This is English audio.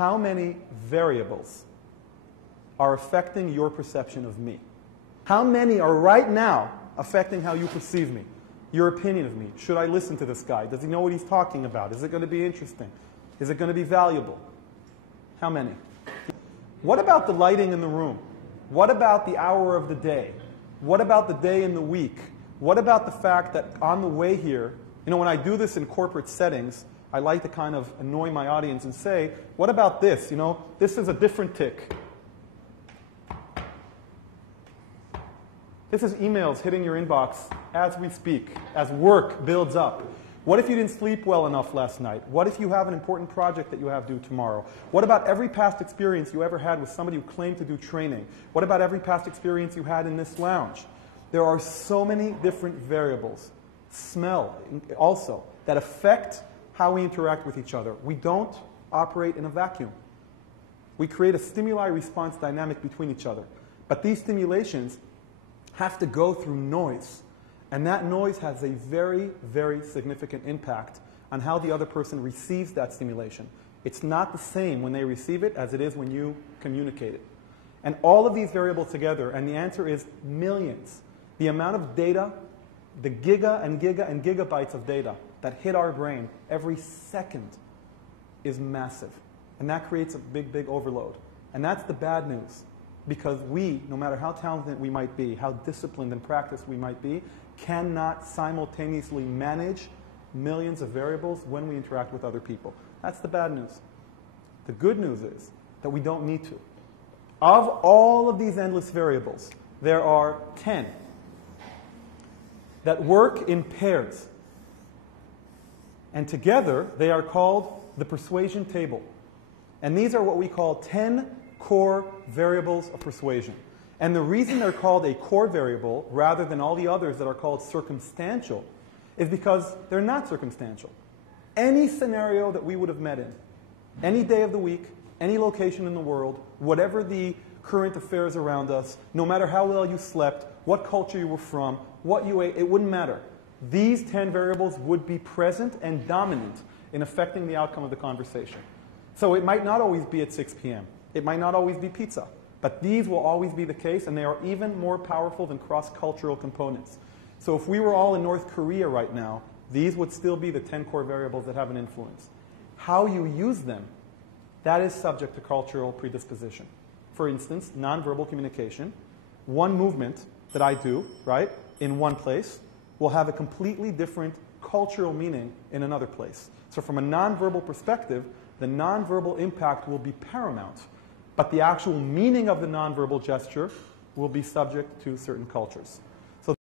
how many variables are affecting your perception of me? How many are right now affecting how you perceive me? Your opinion of me. Should I listen to this guy? Does he know what he's talking about? Is it going to be interesting? Is it going to be valuable? How many? What about the lighting in the room? What about the hour of the day? What about the day in the week? What about the fact that on the way here, when I do this in corporate settings, I like to kind of annoy my audience and say, what about this? This is a different tick. This is emails hitting your inbox as we speak, as work builds up. What if you didn't sleep well enough last night? What if you have an important project that you have due tomorrow? What about every past experience you ever had with somebody who claimed to do training? What about every past experience you had in this lounge? There are so many different variables, smell also, that affect how we interact with each other. We don't operate in a vacuum. We create a stimuli-response dynamic between each other. But these stimulations have to go through noise. And that noise has a very, very significant impact on how the other person receives that stimulation. It's not the same when they receive it as it is when you communicate it. And all of these variables together, and the answer is millions. The amount of data, the giga and gigabytes of data that hit our brain every second is massive. And that creates a big, big overload. And that's the bad news. Because we, no matter how talented we might be, how disciplined and practiced we might be, cannot simultaneously manage millions of variables when we interact with other people. That's the bad news. The good news is that we don't need to. Of all of these endless variables, there are 10 that work in pairs. And together, they are called the persuasion table. And these are what we call 10 core variables of persuasion. And the reason they're called a core variable rather than all the others that are called circumstantial is because they're not circumstantial. Any scenario that we would have met in, any day of the week, any location in the world, whatever the current affairs around us, no matter how well you slept, what culture you were from, what you ate, it wouldn't matter. These 10 variables would be present and dominant in affecting the outcome of the conversation. So it might not always be at 6 p.m. It might not always be pizza. But these will always be the case, and they are even more powerful than cross-cultural components. So if we were all in North Korea right now, these would still be the 10 core variables that have an influence. How you use them, that is subject to cultural predisposition. For instance, nonverbal communication. One movement that I do, right, in one place, will have a completely different cultural meaning in another place. So from a nonverbal perspective, the nonverbal impact will be paramount. But the actual meaning of the nonverbal gesture will be subject to certain cultures.